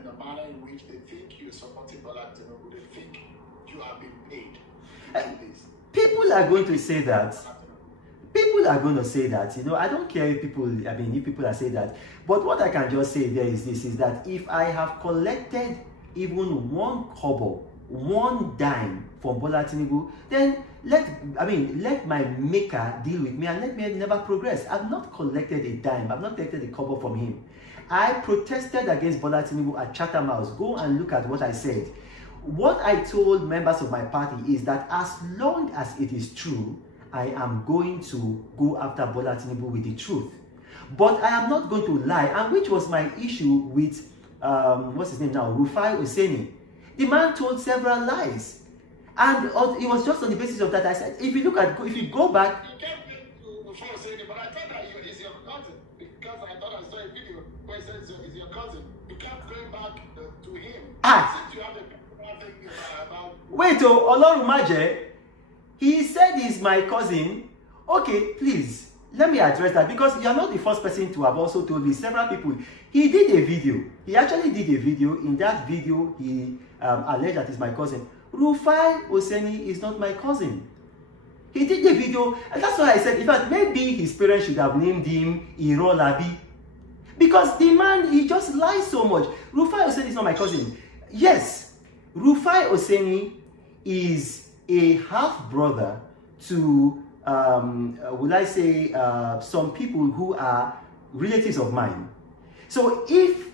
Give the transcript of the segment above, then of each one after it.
in a manner in which they think you're supporting Bola Tinubu, they think you have been paid to do this. People are going to say that. People are going to say that, I don't care if people are saying that, but what I can just say there is this, is that if I have collected even one kobo, one dime from Bola Tinubu, then let my maker deal with me and let me never progress. I've not collected a dime, I've not collected a kobo from him. I protested against Bola Tinubu at Chatham House. Go and look at what I said. What I told members of my party is that as long as it is true, I am going to go after Bola Tinubu with the truth. But I am not going to lie, and which was my issue with, what's his name now, Rufai Oseni. The man told several lies. And it was just on the basis of that I said, if you go back... You kept it to Rufai Oseni, but I thought that he's your cousin, because I thought I saw a video where he said he's your cousin. You kept going back to him. Since you have a thing about... Wait, Olorumaje, he said he's my cousin. Okay, please, let me address that, because you are not the first person to have also told me. Several people. He did a video. He actually did a video. In that video, he alleged that he's my cousin. Rufai Oseni is not my cousin. He did the video, and that's why I said, in fact, maybe his parents should have named him Irolabi. Because the man, he just lies so much. Rufai Oseni is not my cousin. Yes, Rufai Oseni is a half-brother to, will I say, some people who are relatives of mine. So if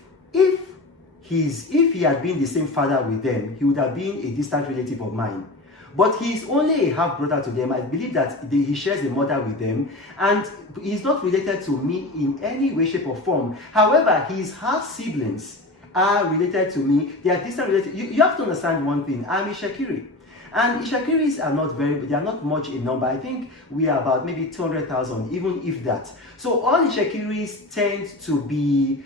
he had been the same father with them, he would have been a distant relative of mine. But he's only a half-brother to them. I believe that he shares a mother with them, and he's not related to me in any way, shape, or form. However, his half-siblings are related to me. They are distant relatives. You have to understand one thing. I'm Ishakiri. And Ishakiris they are not much in number. I think we are about maybe 200,000, even if that. So all Ishakiris tend to be,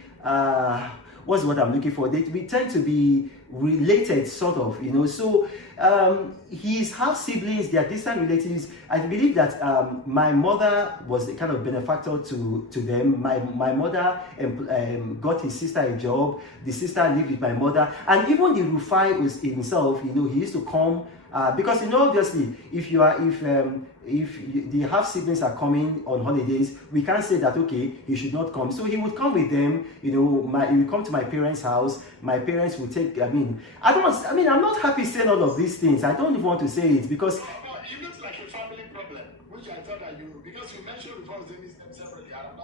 what's what I'm looking for? They tend to be related, sort of, So his half siblings, they are distant relatives. I believe that my mother was the kind of benefactor to them. My mother got his sister a job. The sister lived with my mother, and even the Rufai was himself. He used to come. Because obviously, if the half siblings are coming on holidays, we can't say that okay, he should not come. So he would come with them. He would come to my parents' house. My parents would take. I'm not happy saying all of these things. I don't even want to say it because it looks like a family problem, which I thought that because you mentioned before Zeni's name separately, and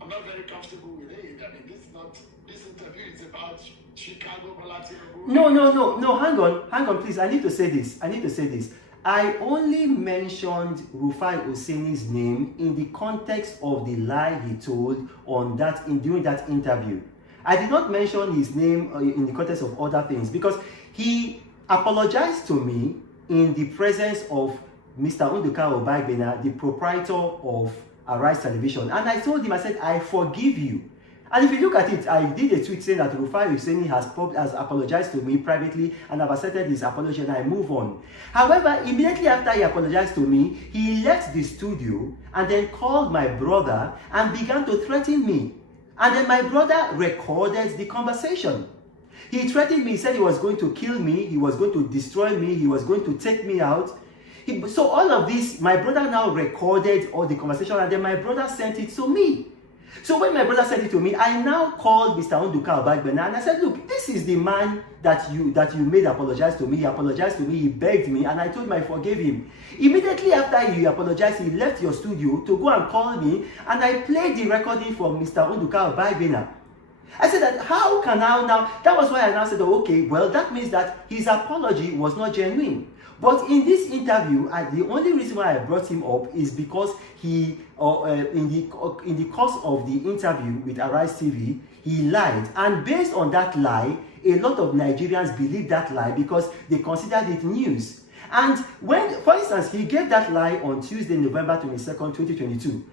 I'm not very comfortable with it. This interview is about Chicago Bola Tinubu. No, hang on, please. I need to say this. I only mentioned Rufai Oseni's name in the context of the lie he told during that interview. I did not mention his name in the context of other things because he apologized to me in the presence of Mr. Nduka Obagbena, the proprietor of Arise Television, and I told him, I said, I forgive you. And if you look at it, I did a tweet saying that Rufai Oseni has apologized to me privately and I've accepted his apology and I move on. However, immediately after he apologized to me, he left the studio and then called my brother and began to threaten me. And then my brother recorded the conversation. He threatened me, he said he was going to kill me, he was going to destroy me, he was going to take me out. So all of this, my brother now recorded all the conversation and then my brother sent it to me. So when my brother sent it to me, I now called Mr. Nduka Obagbena and I said, look, this is the man that you made apologize to me. He apologized to me, he begged me, and I told him I forgave him. Immediately after he apologized, he left your studio to go and call me, and I played the recording from Mr. Nduka Obagbena. I said that, how can I now? That was why I now said, oh, okay, well, that means that his apology was not genuine. But in this interview, the only reason why I brought him up is because he, in the course of the interview with Arise TV, he lied. And based on that lie, a lot of Nigerians believe that lie because they considered it news. And when, for instance, he gave that lie on Tuesday, November 22nd, 2022.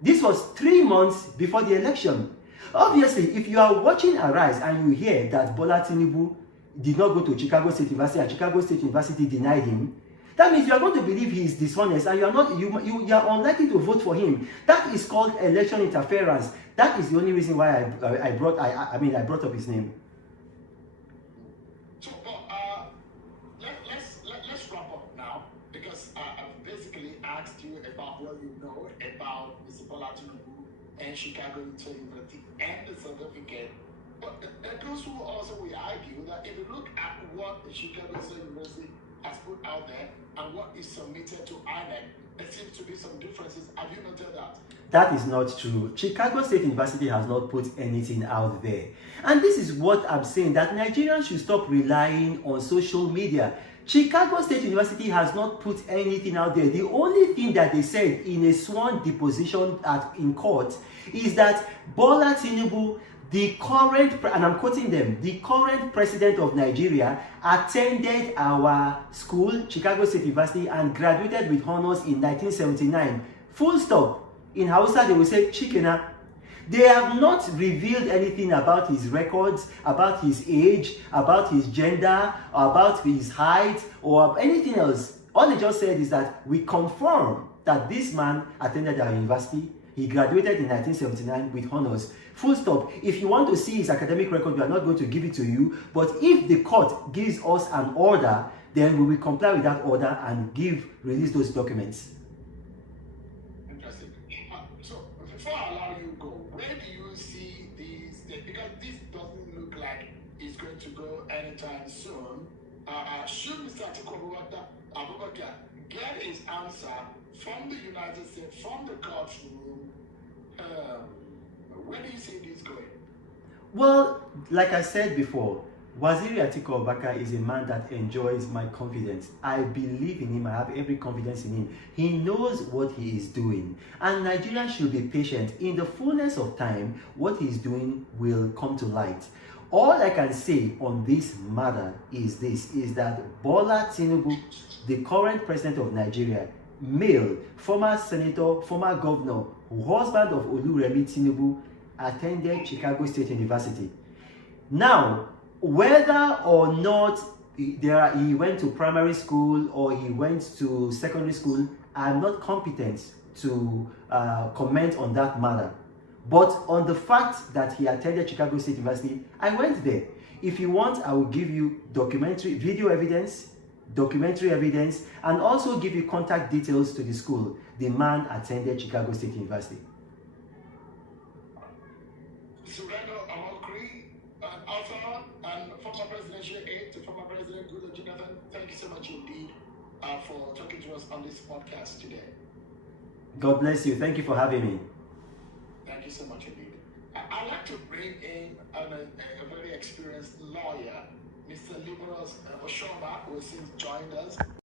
This was 3 months before the election. Obviously, if you are watching Arise and you hear that Bola Tinubu did not go to Chicago State University and Chicago State University denied him, that means you are going to believe he is dishonest and you are unlikely to vote for him. That is called election interference. That is the only reason why I brought up his name. what you know about Mr. Bola Tinubu and Chicago University and the certificate. But there are those who also will argue that if you look at what the Chicago University has put out there and what is submitted to INEC, there seems to be some differences. Have you noted that? That is not true. Chicago State University has not put anything out there. And this is what I'm saying, that Nigerians should stop relying on social media. Chicago State University has not put anything out there. The only thing that they said in a sworn deposition in court is that Bola Tinubu, the current, and I'm quoting them, the current president of Nigeria attended our school, Chicago State University, and graduated with honors in 1979. Full stop. In Hausa, they will say, Chikena. They have not revealed anything about his records, about his age, about his gender, about his height, or anything else. All they just said is that we confirm that this man attended our university. He graduated in 1979 with honors. Full stop. If you want to see his academic record, we are not going to give it to you. But if the court gives us an order, then we will comply with that order and release those documents. Interesting. So before I allow you to go, where do you see these? Because this doesn't look like it's going to go anytime soon. Should Mr. Atiku Abubakar get his answer from the United States, from the courtroom, where do you see this going? Well, like I said before, Waziri Atiku Abubakar is a man that enjoys my confidence. I believe in him. I have every confidence in him. He knows what he is doing. And Nigerians should be patient. In the fullness of time, what he's doing will come to light. All I can say on this matter is that Bola Tinubu, the current president of Nigeria, male, former senator, former governor, husband of Oluremi Tinubu, attended Chicago State University. Now, whether or not he went to primary school or he went to secondary school, I'm not competent to comment on that matter. But on the fact that he attended Chicago State University, I went there. If you want, I will give you video evidence, documentary evidence, and also give you contact details to the school. The man attended Chicago State University. Reno Omokri, an author and former presidential aide to former President Goodluck Jonathan, thank you so much indeed for talking to us on this podcast today. God bless you. Thank you for having me. Thank you so much indeed. I'd like to bring in a very experienced lawyer, Mr. Liberos Oshoma, who has since joined us.